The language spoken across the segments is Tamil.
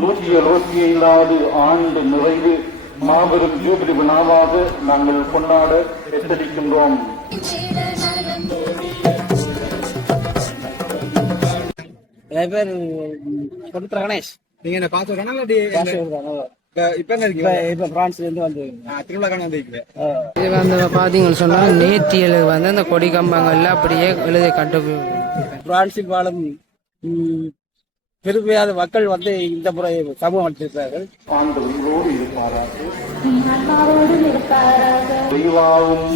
175வது ஆண்டு நிறைவு மாபெரும் ஜூபிலி விழாவாக நாங்கள் கொண்டாட எச்சரிக்கின்றோம். கணேஷ், நீங்க என்ன பாத்துறீங்களா? நேத்தியல் வந்து அந்த கொடி கம்பங்கள்ல அப்படியே எழுதி கட்டு பிரான்சில் வாழும் பெருமையான மக்கள் வந்து இந்த முறை சமூகம் அளித்திருக்கிறார்கள்.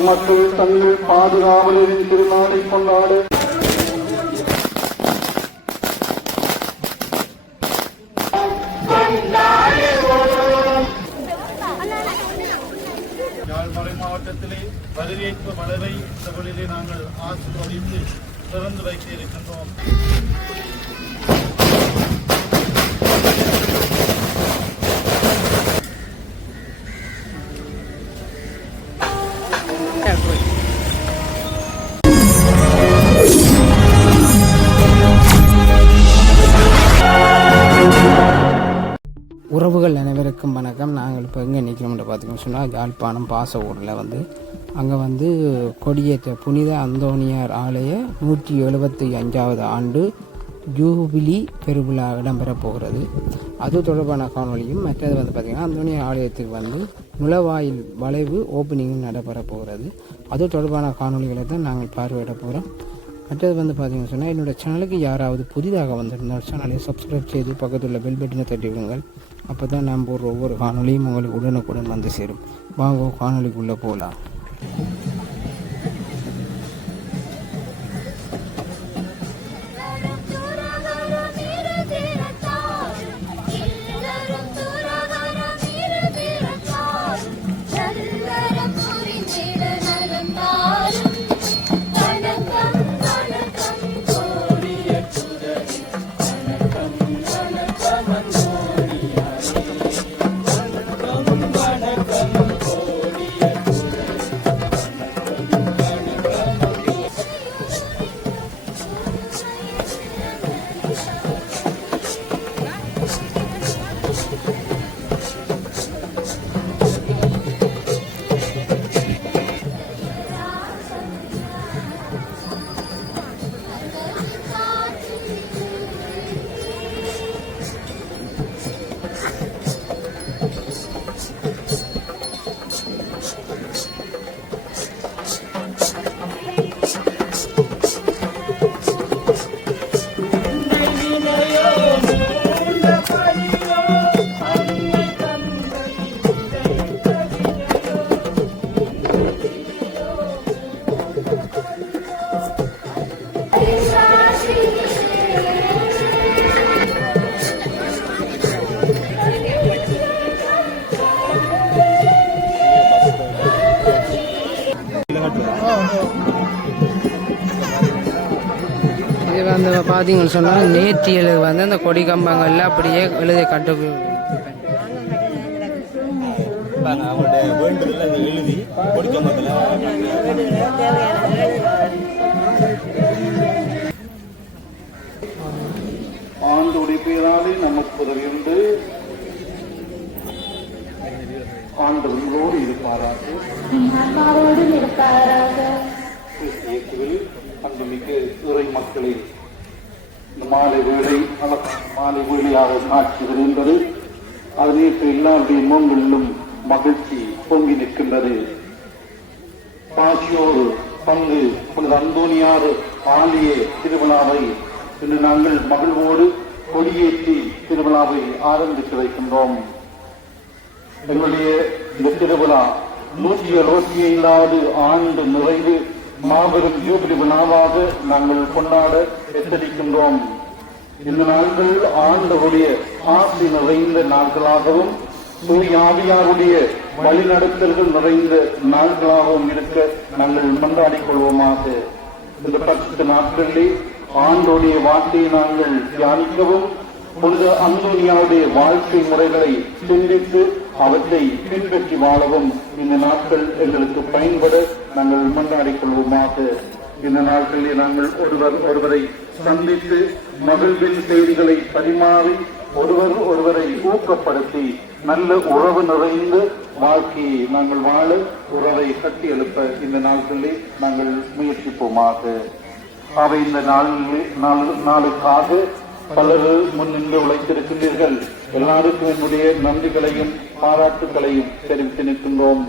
மக்கள் தங்கள் பாதுகாவலரின் திருநாளை கொண்டாட மறை மாவட்டத்திலே வரவேற்பு மலரை இந்த வழியிலே நாங்கள் ஆசீர்வதித்து திறந்து வைக்க இருக்கின்றோம். உறவுகள் அனைவருக்கும் வணக்கம். நாங்கள் இப்போ எங்கே நிற்கிறோம்னு பார்த்தீங்கன்னு சொன்னால் யாழ்ப்பாணம் பாசவூரில் வந்து அங்கே வந்து கொடியேற்ற புனித அந்தோனியார் ஆலய 175வது ஆண்டு ஜூபிலி பெருவிழா இடம்பெறப் போகிறது. அது தொடர்பான காணொலியும் மற்றது வந்து பார்த்திங்கன்னா அந்தோனியார் ஆலயத்துக்கு வந்து நுழைவாயில் வளைவு ஓப்பனிங்கும் நடைபெறப் போகிறது. அது தொடர்பான காணொலிகளை தான் நாங்கள் பார்வையிட போகிறோம். மற்றது வந்து பார்த்தீங்கன்னு சொன்னால் என்னோடய சேனலுக்கு யாராவது புதிதாக வந்திருந்தால் சேனலை சப்ஸ்கிரைப் செய்து பக்கத்தில் பெல் பட்டனை தட்டி விடுங்கள். அப்போ தான் நாம் போடுற ஒவ்வொரு காணொலியும் உங்களுக்கு உடனுக்குடன் வந்து சேரும். வாங்க காணொலிக்குள்ளே போகலாம். இது வந்து பார்த்தீங்கன்னு சொன்னால் நேத்தியல் வந்து அந்த கொடி கம்பங்கள்ல அப்படியே எழுதி கட்டு ஆண்டுடைய பேராலே நமக்கு உதவியுண்டு. ஆண்டு உங்களோடு இருப்பாராக. அன்புமிக்க இறை மக்களை இந்த மாலை வேளையாக காட்சி வருகின்றது. அது நேற்று எல்லாருடைய முகங்களிலும் மகிழ்ச்சி பொங்கி நிற்கின்றது. பாசியோர் பங்கு புனித அந்தோனியார் ஆலய திருவிழாவை இன்று நாங்கள் மகிழ்வோடு கொடியேற்றி திருவிழாவை ஆரம்பித்து வைக்கின்றோம். எங்களுடைய இந்த திருவிழா 175வது ஆண்டு நிறைவு மாபெரும் ஜூபிலி விழாவாக நாங்கள் கொண்டாட எச்சரிக்கின்றோம். இந்த நாட்கள் ஆண்டவருடைய ஆசி நிறைந்த நாட்களாகவும் சூரியாவியாருடைய வழிநடத்தல்கள் நிறைந்த நாட்களாகவும் இருக்க நாங்கள் மன்றாடிக் கொள்வோமாக. இந்த 10 நாட்களிலே ஆண்டோடைய வார்த்தையை நாங்கள் தியானிக்கவும் புனித அந்தோனியாருடைய வாழ்க்கை முறைகளை சிந்தித்து அவற்றை பின்பற்றி வாழவும் இந்த நாட்கள் எங்களுக்கு பயன்பட நாங்கள் மன்றாடிக் கொள்வோமாக. இந்த நாட்களில் நாங்கள் ஒருவரை சந்தித்து மகிழ்வின் செய்திகளை பரிமாறி ஒருவர் ஒருவரை ஊக்கப்படுத்தி நல்ல உறவு நிறைந்த வாழ்க்கையை நாங்கள் வாழ உறவை கட்டி எழுப்ப இந்த நாட்களில் நாங்கள் முயற்சிப்போமாக. அவை இந்த நாளுக்காக பலர் முன்னின்று உழைத்திருக்கின்றீர்கள். எல்லாருக்கும் என்னுடைய நன்றிகளையும் பாராட்டுகளையும் தெரிவித்து நிற்கின்றோம்.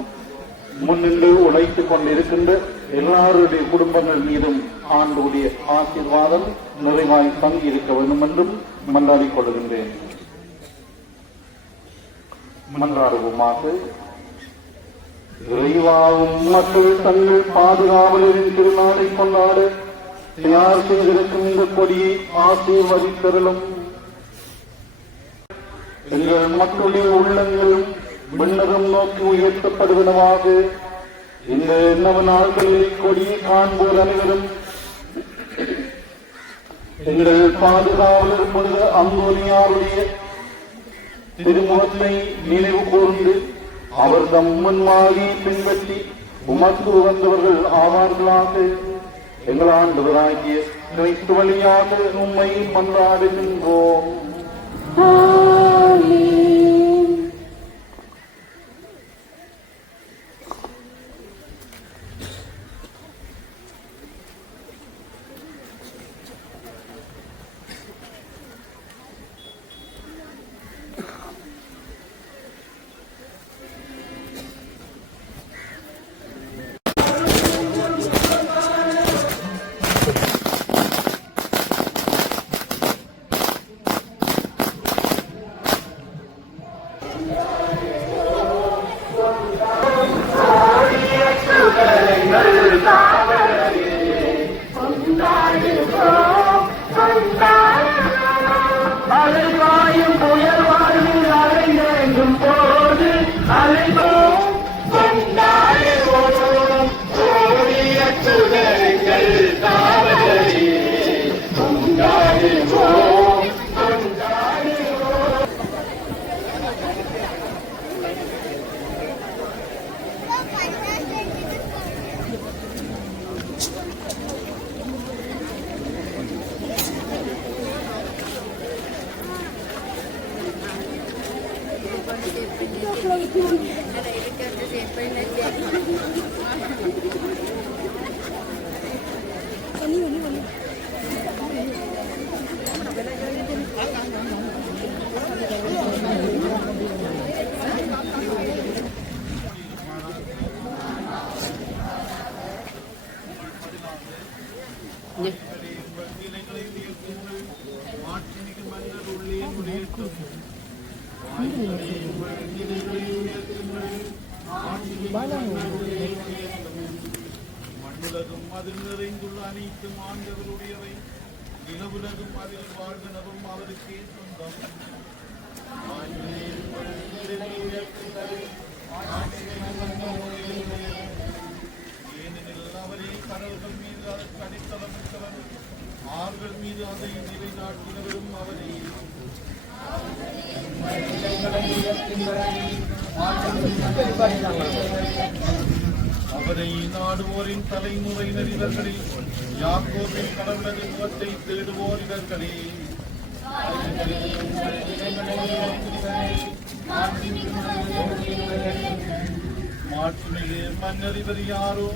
முன்னின்று உழைத்துக் கொண்டிருக்கின்ற எல்லாருடைய குடும்பங்கள் மீதும் ஆண்டுடைய ஆசீர்வாதம் நிறைவாய் தங்கி இருக்க வேண்டும் என்றும் மன்றாடிக் கொள்கின்றேன். மன்றாடுவோமாக. இறைவாவும் மக்கள் தங்கள் பாதுகாவலரின் திருநாளை கொண்டாட தயார் செய்திருக்கும் இந்த கொடியை ஆசீர்வதித்தருளும். எங்கள் மக்களுடைய உள்ளங்களும் விண்ணகம் நோக்கி உயர்த்தப்படுவனவாக. இந்த நவ நாட்களில் கொடியை காண்போர் அனைவரும் எங்கள் பாதுகாவலர் புனித அந்தோனியாருடைய திருமுகத்தை நினைவு கூர்ந்து அவர் தம் முன்மாதிரியை பின்பற்றி உமக்கு வந்தவர்கள் ஆவார்களாக. எங்கள் ஆண்டவராகிய கிறிஸ்து வழியாக உம்மை மன்றாடுகின்றோம். மண்ணுலகும் அதில் நிறைந்துள்ள அனைத்தும் ஆண்டவருடையவை. நிலவுலகும் அதில் வாழ்ந்தனவும் அவருக்கே சொந்தம். ஏனெனில் அவரே கடல்கள் மீது அதற்கு அடித்தளமிட்டவர், ஆறுகள் மீது அதை நிலைநாட்டினவரும் அவரே. அவரை நாடுவோரின் தலைமுறையினர் இவர்களில், யாக்கோபின் கடவுளது முகத்தை தேடுவோர் இவர்களே. மாட்சிமிகு மன்னர் இவர் யாரோ,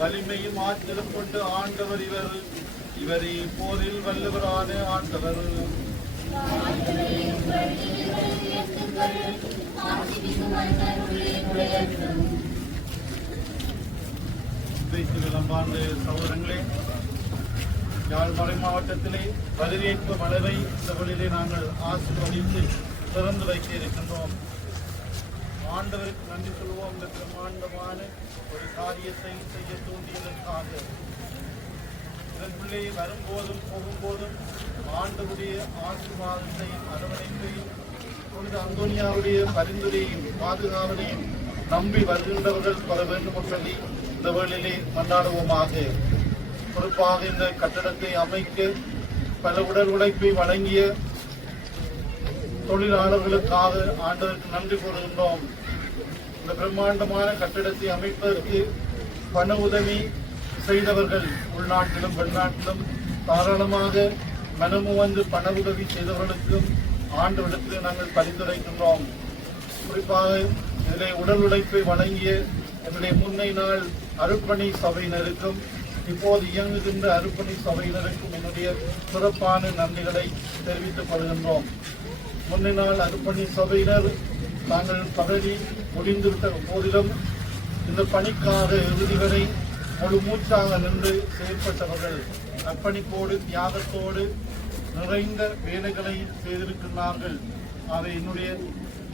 வலிமையும் ஆற்றலும் கொண்டு ஆண்டவர் இவர். இவரே போரில் வல்லவரான ஆண்டவர். சகோதரங்களே, யாழ் மறை மாவட்டத்திலே பதிவேற்பு மலரை இந்த வழியிலே நாங்கள் ஆசீர்வதித்து திறந்து வைக்க இருக்கின்றோம். ஆண்டவருக்கு நன்றி சொல்வோம். இந்த பிரம்மாண்டமான ஒரு காரியத்தை செய்ய தூண்டியதற்காக இதற்குள்ளே வரும்போதும் போகும்போதும் ஆண்டவருடைய ஆசீர்வாதத்தையும் அரவணைப்பையும் புனித அந்தோனியாருடைய பரிந்துரையும் பாதுகாவலையும் நம்பி வருகின்றவர்கள் பல வேண்டும் சொல்லி இந்த வேளையிலே கொண்டாடுவோமாக. குறிப்பாக இந்த கட்டடத்தை அமைக்க பல உடல் உழைப்பை வழங்கிய தொழிலாளர்களுக்காக ஆண்டவருக்கு நன்றி கூறுகின்றோம். இந்த பிரம்மாண்டமான கட்டிடத்தை அமைப்பதற்கு பண உதவி செய்தவர்கள் உள்நாட்டிலும் வெளிநாட்டிலும் தாராளமாக மனமு வந்து பண உதவி செய்தவர்களுக்கும் ஆண்டவரிடத்தில் நாங்கள் பரிந்துரைக்கின்றோம். குறிப்பாக இதிலே உடல் உழைப்பை வழங்கிய எங்களுடைய முன்னை நாள் அருப்பணி சபையினருக்கும் இப்போது இயங்குகின்ற அருப்பணி சபையினருக்கும் என்னுடைய சிறப்பான நன்றிகளை தெரிவித்துக் கொள்கின்றோம். முன்னை நாள் அருப்பணி சபையினர் தாங்கள் பதவி முடிந்துவிட்ட போதிலும் இந்த பணிக்காக இறுதி வரை முழு மூச்சாக நின்று செயல்பட்டவர்கள் அர்ப்பணிப்போடு தியாகத்தோடு நிறைந்த வேலைகளை செய்திருக்கின்றார்கள். அதை என்னுடைய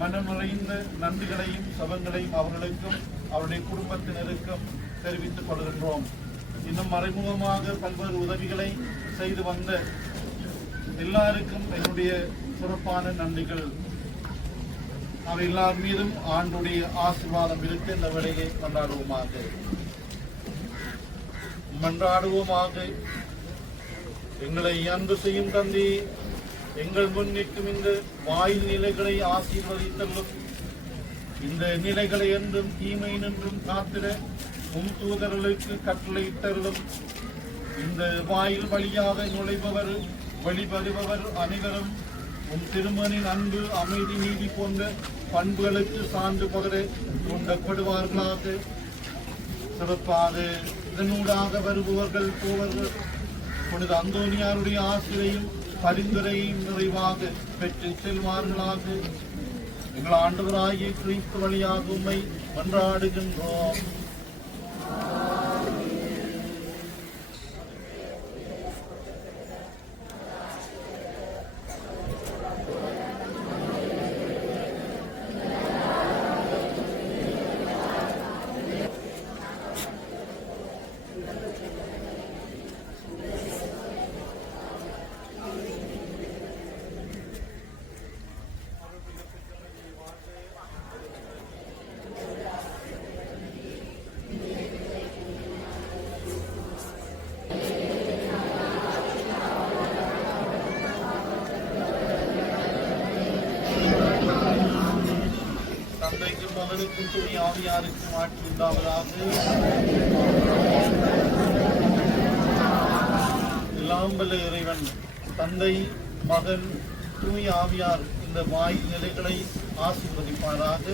மனம் நிறைந்த நன்றிகளையும் சபங்களையும் அவர்களுக்கும் அவருடைய குடும்பத்தினருக்கும் தெரிவித்துக் கொள்கின்றோம். இன்னும் மறைமுகமாக பல்வேறு உதவிகளை செய்து வந்த எல்லாருக்கும் என்னுடைய சிறப்பான நன்றிகள். அவை எல்லார் மீதும் ஆண்டுடைய ஆசீர்வாதம் இருக்க இந்த வேளையை மன்றாடுவோமாக. எங்களை அன்பு செய்யும் தந்தி, எங்கள் முன் நிற்கும் இந்த வாயில் நிலைகளை ஆசீர்வதித்தல்லும் இந்த நிலைகளை என்றும் தீமை நின்றும் காத்திட தூதர்களுக்கு கட்டளையிட்டருளும். இந்த வாயில் வழியாக நுழைபவர் வழிபடுபவர் அனைவரும் திருமணின் அன்பு, அமைதி, நீதி போன்ற பண்புகளுக்கு சான்று பகர கொண்டப்படுவார்களாக. சிறப்பாக இதனூடாக வருபவர்கள் போவர்கள் புனித அந்தோனியாருடைய ஆசிரியையும் பரிந்துரையும் நிறைவாக பெற்று செல்வார்களாக. எங்கள் ஆண்டவராகிய கிறிஸ்து வழியாக உம்மை மன்றாடுகின்றோம். தந்தைக்கும் மகனுக்கும் துணை ஆவியாருக்கும் ஆட்சி உண்டாவதாக. எல்லாம் வல்ல இறைவன் தந்தை, மகன், தூய் ஆவியார் இந்த வாய் நிலைகளை ஆசீர்வதிப்பாராக.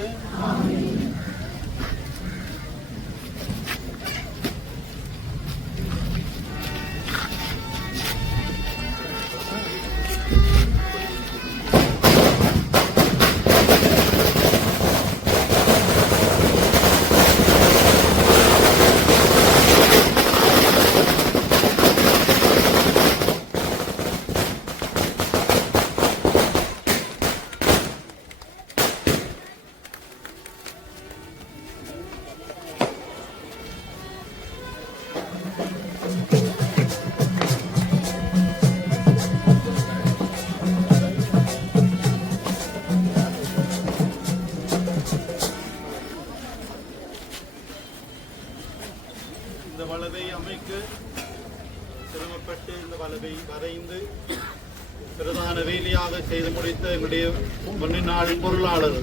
இந்த வளவை அமைக்க சிரமப்பட்டு இந்த வளவை வரைந்து பிரதான வேலையாக செய்து முடித்த என்னுடைய முன்னாள் பொருளாளர்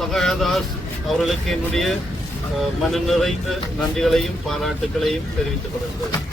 சகாயதாஸ் அவர்களுக்கு என்னுடைய மன நிறைந்த நன்றிகளையும் பாராட்டுகளையும் தெரிவித்துக் கொள்கிறேன்.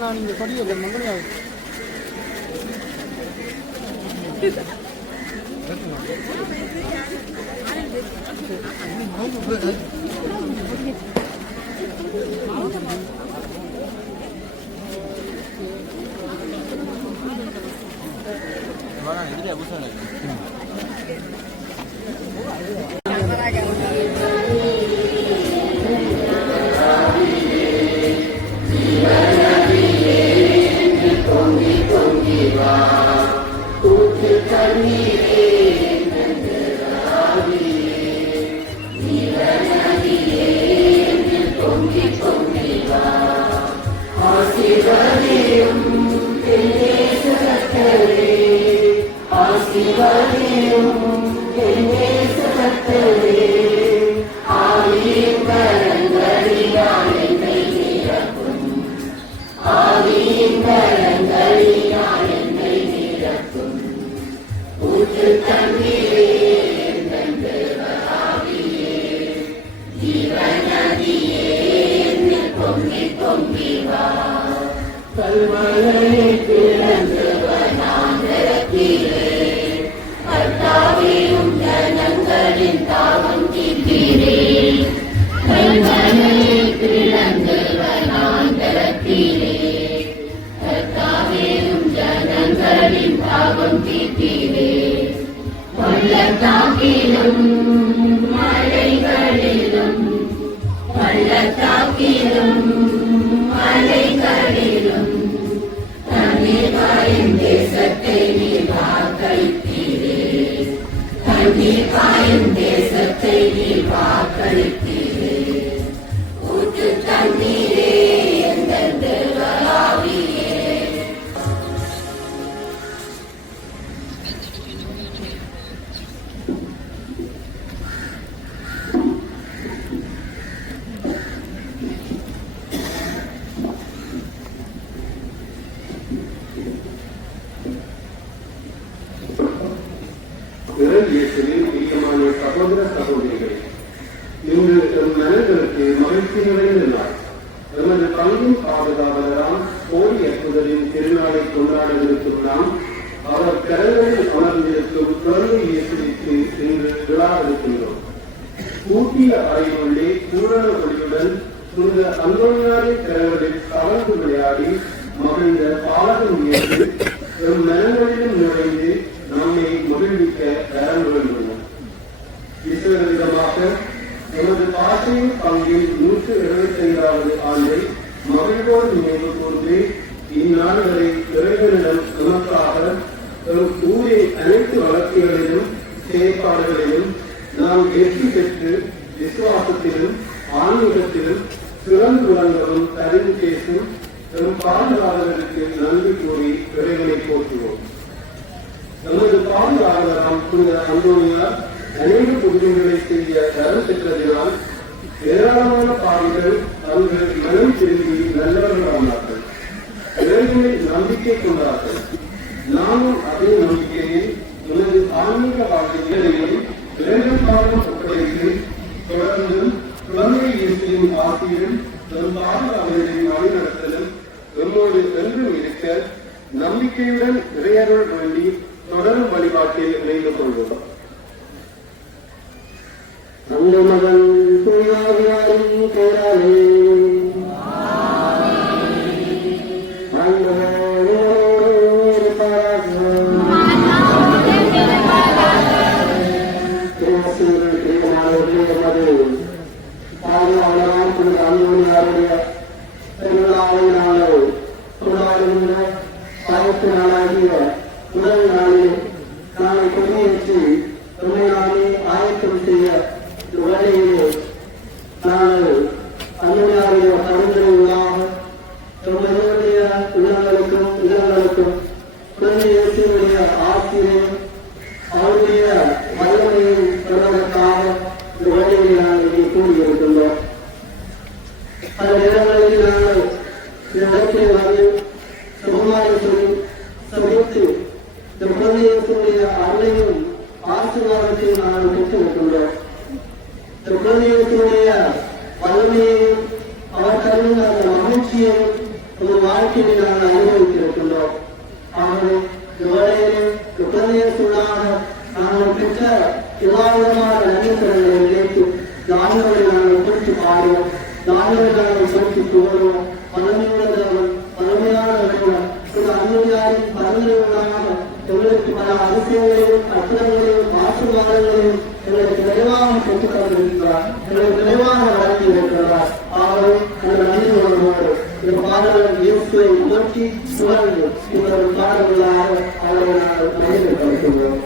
நான் இங்கே படிக்கல மங்களையா சகோதர சகோதரிகளே, இன்று எம் மனங்களுக்கு மகிழ்ச்சி நிறைந்த நாள். எமது பங்கின் பாதுகாவலராம் கோடி அற்புதரின் திருநாளை கொண்டாடவிருக்கும் நாம் அவர் கரங்களில் அமர்ந்திருக்கும் குழந்தை இயேசுவிற்கு இன்று விழா இருக்கின்றோம். கூட்டிய ஆய்வுள்ளே பூரண ஒளியுடன் இந்த அந்தோனியாரின் கரங்களில் கலந்து விளையாடி மகிழ்ந்த பாலகன் இயேசு எம் மனங்களிலும் நுழைந்து நம்மை மகிழ்விக்க கரங்களுள்ளன. விசேஷமாக எமது பாசையின் பங்கில் 175வது ஆண்டை மகிழ்வோடு நினைவு கூர்ந்து இந்நாள்களை இறைவனிடம் நமக்காக ஊரின் அனைத்து வளர்ச்சிகளிலும் செயற்பாடுகளிலும் நாம் வெற்றி பெற்று விசுவாசத்திலும் ஆன்மீகத்திலும் சிறந்து விளங்கவும் அறிவு பேசும் பெரும் பாதுகாவலருக்கு நன்றி கூறி இறைவனை போற்றுவோம். நமது பாதுகாவலராம் புனித அந்தோனியார் அநேக புதுமைகளை செய்ய தரம் பெற்றதினால் ஏராளமான பாவிகள் அங்கு மனம் திரும்பி நல்லவர்களானார்கள். இறைவனில் நம்பிக்கை கொண்டார்கள். நாமும் அதே நம்பிக்கையில் நமது ஆன்மீக வாழ்க்கையில் இறைவன் பாடம் ஒப்படைத்து தொடர்ந்து குழந்தை இயேசுவின் ஆசியும் நம் பாதுகாவலரின் வழிநடத்தலும் நம்மோடு என்றும் இருக்க நம்பிக்கையுடன் இறையருள் வேண்டி தொடரும் வழிபாட்டில் இணைந்து கொள்வோம். அந்த மகன் தூயாவியாரின் பேராலே நாளை கொடியேற்றி ஆயத்தம் செய்ய குழந்தைகளுடைய வல்லமையையும் அவர் தருகின்ற அந்த மகிழ்ச்சியையும் ஒரு வாழ்க்கையை நாங்கள் அனுபவித்திருக்கின்றோம். ஆகவே இவ்வேளையிலே குழந்தைகளுக்காக நாங்கள் பெற்ற எல்லாவிதமான நன்மைகளை நினைத்து தானியங்களை நாங்கள் குறித்து பாடுவோம், தானியங்களை நாங்கள் குறித்து புகழுவோம். பழமையுள்ளவர்கள் பழமையானவர்கள் அன்புடையாரின் பரந்தவர்களாக எங்களுக்கு பல அதிசயங்களையும் அற்புதங்களையும் ஆசீர்வாதங்களையும் எங்களுக்கு நிறைவாக பெற்றுத் தந்திருக்கிறார், எங்களுக்கு நிறைவாக வழங்கியிருக்கிறார். ஆகவே அந்த நன்றி உணர்வோடு இந்த பாடல்கள் இயேசுவை நோக்கி சுழன்று இவர்கள் பாடல்களாக அவரை நாங்கள் மகிழ்ச்சிப்படுத்துகிறோம்.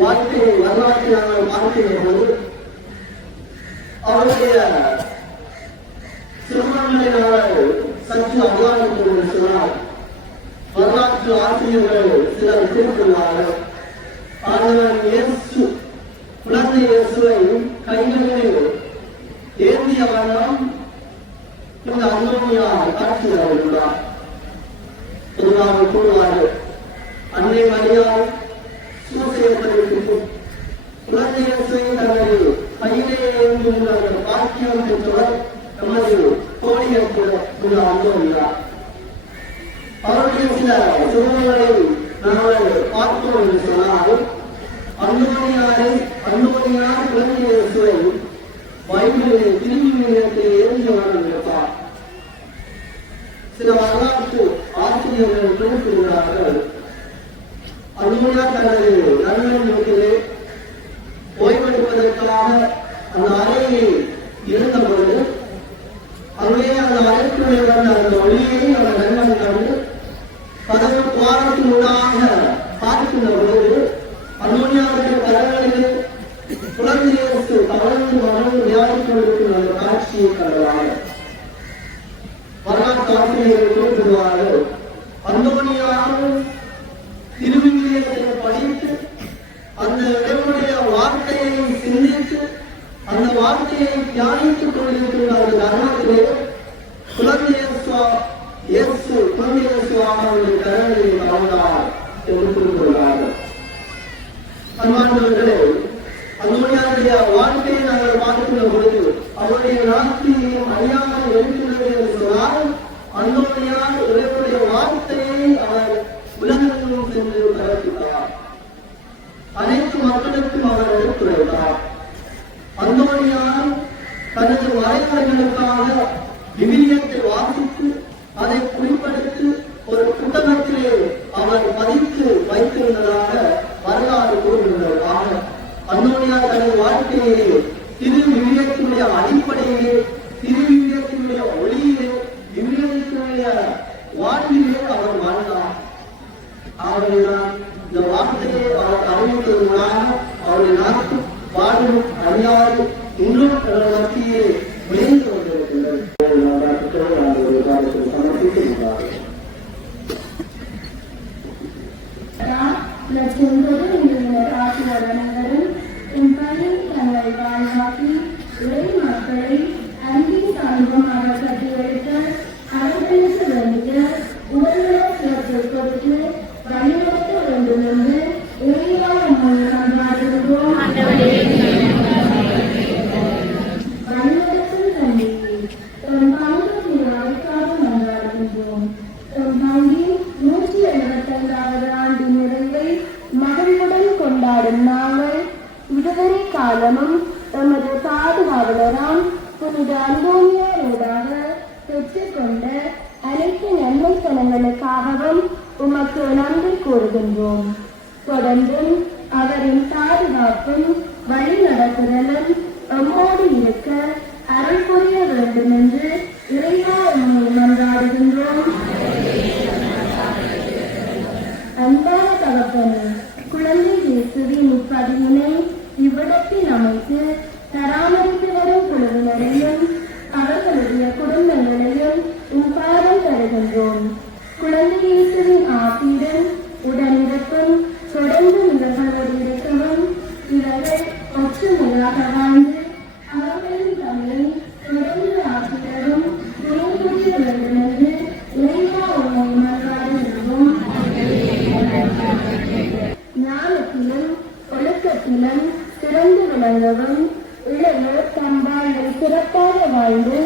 வாழ்க்கையை வரலாற்றை நாங்கள் பார்க்கிற போது அவருடைய திருமணங்களை நாங்கள் சற்று அவதானித்து சொன்னால் வரலாற்று ஆசிரியர்கள் சிலர் குறிப்பிடுவார்கள். ஆனால் இயேசு குழந்தை இயேசுவை கைகளில் ஏந்திய வண்ணம் இந்த அந்தோனியார் காட்சி தருகிறார். பொதுவாக கூறுவார்கள், அன்னை மரியாள் குழந்தை இயேசுவை தனது கையிலே ஏந்துகின்ற பாக்கியம் பெற்றவர் நமது தோழியர் அந்தோனியார். அவருடைய சில சுகங்களை நாங்கள் பார்த்தோம் என்று சொன்னால், அந்தோனியார் குழந்தை இயேசுவை பைபிளிலே திரும்பி நேரத்தில் ஏறிய வந்திருப்பார். சில வரலாற்று ஆசிரியர்கள் குறிப்பிடுகிறார்கள், அந்தோனியார் தனது நண்பன் வீட்டிலே ஓய்வெடுப்பதற்காக அந்த அறையில் இருந்தபொழுது அங்கே அந்த அறைக்குள்ளே வந்த அந்த ஒளியை அவர் நண்பன் கண்டு கதவு துவாரத்தினூடாக பார்க்கின்ற பொழுது அந்தோனியாருடைய கரங்களிலே குழந்தை இயேசு தவழ்ந்து மகள் விளையாடிக் கொண்டிருக்கும் அந்த காட்சியை கண்டார். வரலாற்று ஆசிரியர்கள் குறிப்பிடுவார்கள், அந்தோனியார் திருவிழியத்தை படித்து அந்த இறைவனுடைய வார்த்தையை சிந்தித்து அந்த வார்த்தையை தியானித்துக் கொண்டிருக்கின்ற அந்த தருணத்திலே குழந்தை இயேசுவாக கரங்களில் கலந்தார் என்று குறிப்பிடுகிறார்கள். அன்பானவர்களே, அந்தோனியாருடைய வாழ்க்கையை நாங்கள் பார்க்கின்ற பொழுது அவருடைய நாட்டையும் அறியாமல் எழுத்துள்ளது என்று சொன்னால், அந்தோனியார் இறைவனுடைய வார்த்தையை அவர் உலகெங்கும் சென்று பரப்பினார். அனைத்து மக்களுக்கும் அவர் எடுத்துரைத்தார். அந்தோனியார் தனது வரையறைகளுக்காக விவிலியத்தை வாசித்து அதை குறிப்பெடுத்து ஒரு புத்தகத்திலே அவர் பதித்து வைத்திருந்ததாக வரலாறு கூறுகின்றது. ஆக அந்தோனியார் தனது வாழ்க்கையிலே திரு விவிலியத்தினுடைய அடிப்படையிலே, திரு விவிலியத்தினுடைய ஒளியிலே, விவிலியத்தினுடைய வாழ்விலே அவர் வாழ்ந்தார். ஆகவேதான் இந்த வார்த்தையை அவர் அறிவித்தது மூலமாக அவருடைய நாட்டு வாழும் அறியாது இன்றும் மத்தியே விளைந்து கொண்டிருக்கின்றது. சமர்ப்பித்திருக்கிறார்கள். என் பையன் தங்களை வாழ்வாக்கி உரை மக்களை அன்பின் சமூகமாக கட்டியெடுக்க அரசனுக்கு வேண்டிய உடல்நல சிறப்பு கொடுத்து வழிநடத்த வேண்டும் என்று இறைவான மூலம் நாடுகிறோம். வழிநடத்தும் தந்தையை தன் பங்கு அழைக்காக மன்றாடுகின்றோம். தன் பங்கின் 175வது ஆண்டு நிறைவை மகிழ்வுடன் கொண்டாடும் நாங்கள் இதுவரை காலமும் எமது பாதுகாவலராம் புனித அந்தோனியாரோடாக பெற்றுக்கொண்ட அனைத்து நன்மைத்தனங்களுக்காகவும் உமக்கு நன்றி கூறுகின்றோம். தொடர்ந்தும் அவரின் பாதுகாப்பும் வழி நடத்துதலும் எம்மோடு இருக்க அருள் புரிய வேண்டும் என்று இறைவா உம்மை மன்றாடுகின்றோம். அன்பான தகப்பனே, குழந்தை இயேசுவின் இப்பதியினை இவ்விடத்தில் அமைத்து பராமரித்து வரும் குழுவினரையும் அவர்களுடைய குடும்பங்களையும் உம் பாதம் தருகின்றோம். குழந்தை இயேசுவின் ஆசீரும் உடனிருப்பும் தொடர்ந்து இவர்களோடு இருக்கவும், இவர்கள் ஒற்றுமையாக வாழ்ந்து அவர்களின் தமிழை தொடர்ந்து ஆசிரியரும் துணை புரிய வேண்டும் என்று இறைவா உம்மை மன்றாடுகின்றோம். ஞானத்திலும் ஒழுக்கத்திலும் சிறந்து விளங்கவும், இளையோர் தம்பாளை சிறப்பாக வாழ்ந்து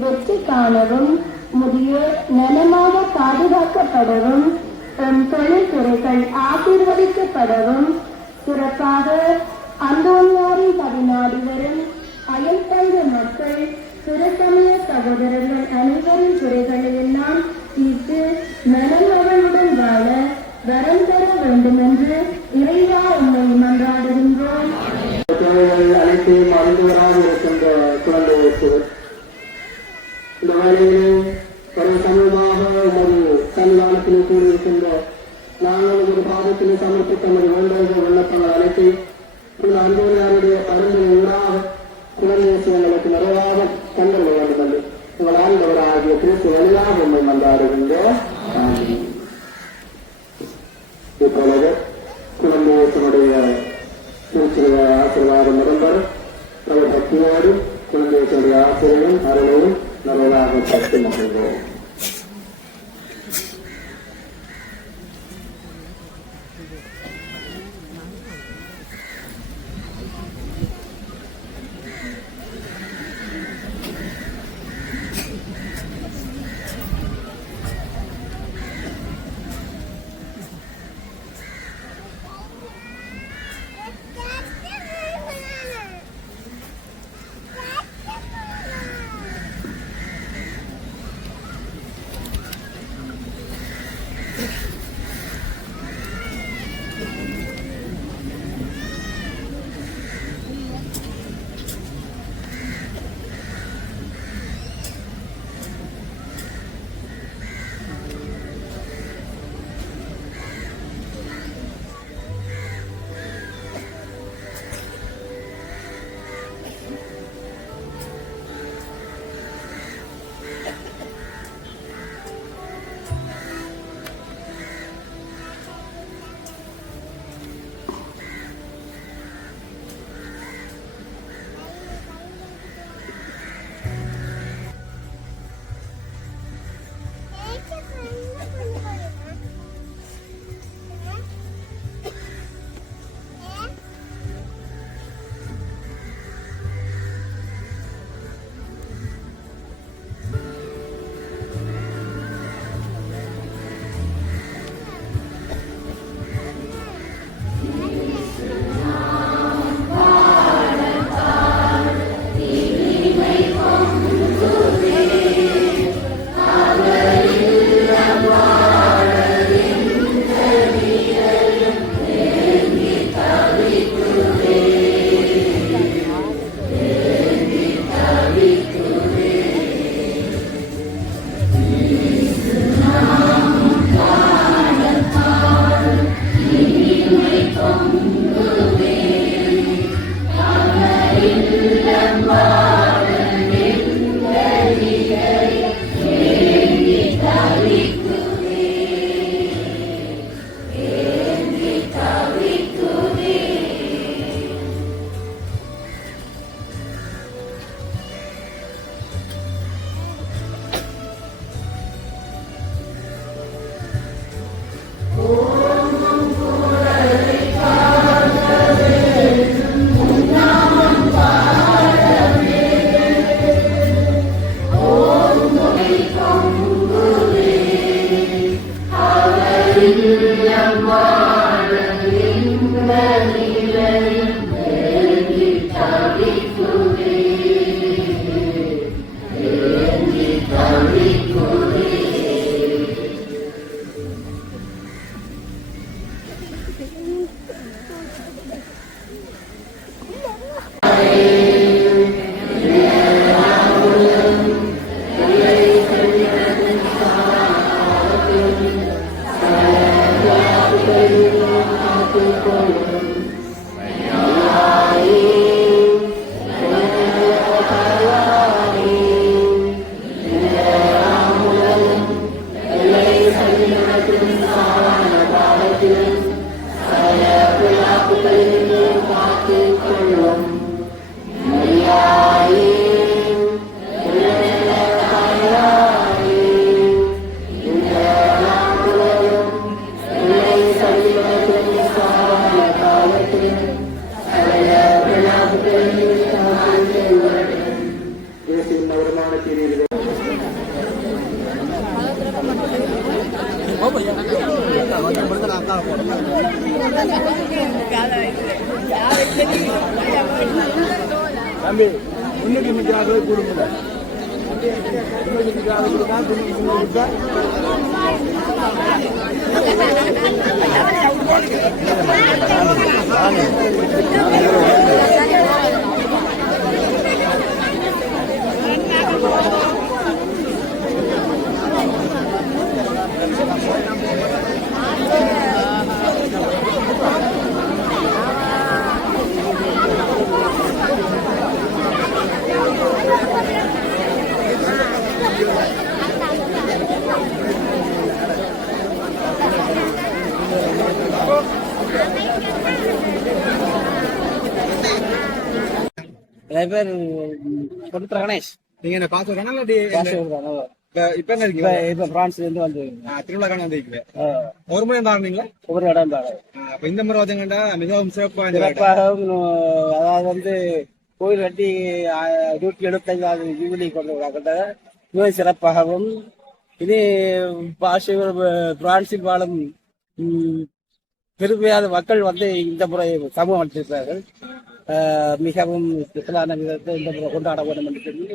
வெற்றி காணவும், முதியோர் நலமாக பாதுகாக்கப்படவும், தம் தொழில்துறைகள் ஆசீர்வதிக்கப்படவும், சிறப்பாக அந்தோனியாரின் 14 வரும் அயல்பங்கு மக்கள் சிறுசமய சகோதரர்கள் அனைவரின் துறைகளை எல்லாம் தீர்த்து நலமகளுடன் வாழ வரம் தர வேண்டும் என்று இறைவா உம்மை மன்றாடுகின்றோம். அனைத்தையும் அறிந்தவராக இருக்கின்ற குழந்தை இயேசு, இந்த வேலையிலே ஒரு சமூகமாக உமது சன்னிதானத்திலே கூறியிருக்கின்ற நாங்கள் ஒரு பாதத்திலே சமர்ப்பித்த வேண்டுகிற விண்ணப்பங்கள் அனைத்தையும் இந்த அந்தோனியாருடைய அருந்தின் ஊடாக குழந்தை இயேசு எங்களுக்கு நிறைவாக கண்டறிய வேண்டும் என்று உங்கள் ஆண்டவராகிய கிறிஸ்து வழியாக உண்மை மன்றாடுகின்றோம். இப்பொழுது குழந்தை இயேசுடைய திருச்சிலுவை ஆசீர்வாதம் இடம்பெறும். அவர் பக்தியோடு குழந்தை இயேசுடைய ஆசிரியரும் அருளையும் நிறைவாக பற்றி மகிழ்வோம். செய்தீர்கள். தம்பி முன்னுக்கு நிற்கிறாங்களே கொடுங்க என் பேர் பொருத்தர கணேஷ். நீங்க என்ன பாஸ்வேர்ட் இல்லாட்டி இப்ப என்ன இருக்கீங்க? இப்போ பிரான்ஸ்ல இருந்து வந்து திருவிழா காண வந்திருக்கீங்க. ஒரு முறை தான் ஆரம்பிங்களா? ஒவ்வொரு இடம் தான். அப்ப இந்த முறை வந்தீங்கன்னா மிகவும் சிறப்பாக அதாவது வந்து கோயில் கட்டி 175வது ஜூபிலி கொண்டு மிகவும் சிறப்பாகவும் இது பிரான்சில் வாழும் பெருமையான மக்கள் வந்து இந்த முறை சமூகம் அளித்திருக்கிறார்கள். மிகவும் சிக்கலான விதத்தை இந்த முறை கொண்டாட வேண்டும் என்று சொல்லி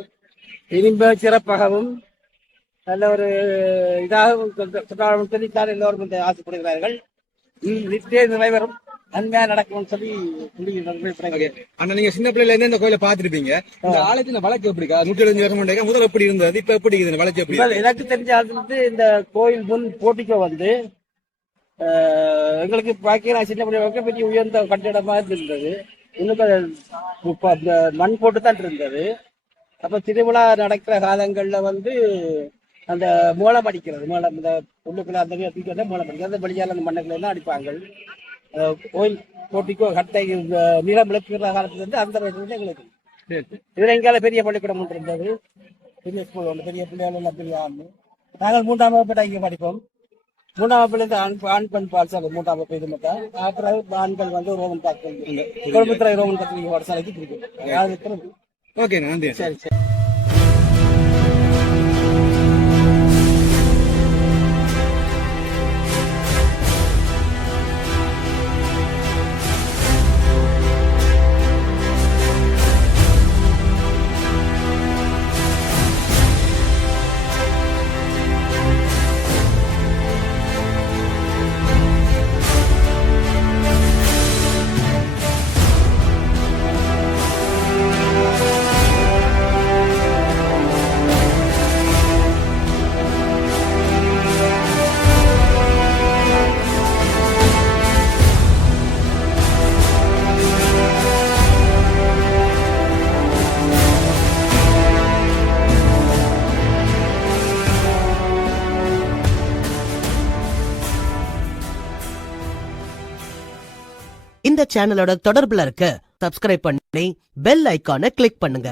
இனிமே சிறப்பாகவும் நல்ல ஒரு இதாகவும் கொண்டாடும் சொல்லித்தான் எல்லோரும் ஆசைப்படுகிறார்கள். நிச்சயம் நிறைவேறும், நன்மையா நடக்கும்னு சொல்லி ஆனா நீங்க சின்ன பிள்ளைல இருந்து இந்த கோயிலை பாத்துருப்பீங்க. இந்த ஆலயத்தின் வழக்கு எப்படி 175 வருஷம் முதல்ல எப்படி இருந்தது, இப்ப எப்படி இருக்குது வழக்கு எப்படி? எனக்கு தெரிஞ்ச வந்து இந்த கோயில் முன் போட்டிக்கோ வந்து எங்களுக்கு பாக்கி நான் சின்ன பிள்ளை பெரிய உயர்ந்த கட்டிடமா இருந்தது. இன்னும் மண் போட்டு தான் இருந்தது. அப்ப திருவிழா நடக்கிற காலங்கள்ல வந்து அந்த மூலம் அடிக்கிறது, மூலம் இந்த உள்ளுக்குள்ள அந்த மூலம் அடிக்கிறது, அந்த வழியால் அந்த மண்ணுக்குள்ள எல்லாம் அடிப்பாங்க. கோயில் போட்டிக்கோ கட்டை நிலம் விளக்குற காலத்துல இருந்து அந்த வயசுல எங்களுக்கு இதுல எங்கால பெரிய பள்ளிக்கூடம் ஒன்று இருந்தது, பெரிய ஸ்கூல் ஒன்று, பெரிய பிள்ளைகள் எல்லாம் பெரிய ஆண்டு. நாங்கள் 3ஆம் வகுப்பு இங்கே படிப்போம். 3ஆம் வகுப்புலேருந்து ஆண் பெண் பாடசாலை 3ஆம் வகுப்பு இது மட்டும். அப்புறம் ஆண்கள் வந்து ரோமன் கொழும்புத்துறை ரோமன் கத்தோலிக்க பாடசாலைக்கு பிடிக்கும். ஓகே, நன்றி. சரி சரி. இந்த சேனலோட தொடர்புல இருக்க சப்ஸ்கிரைப் பண்ணி பெல் ஐகானை கிளிக் பண்ணுங்க.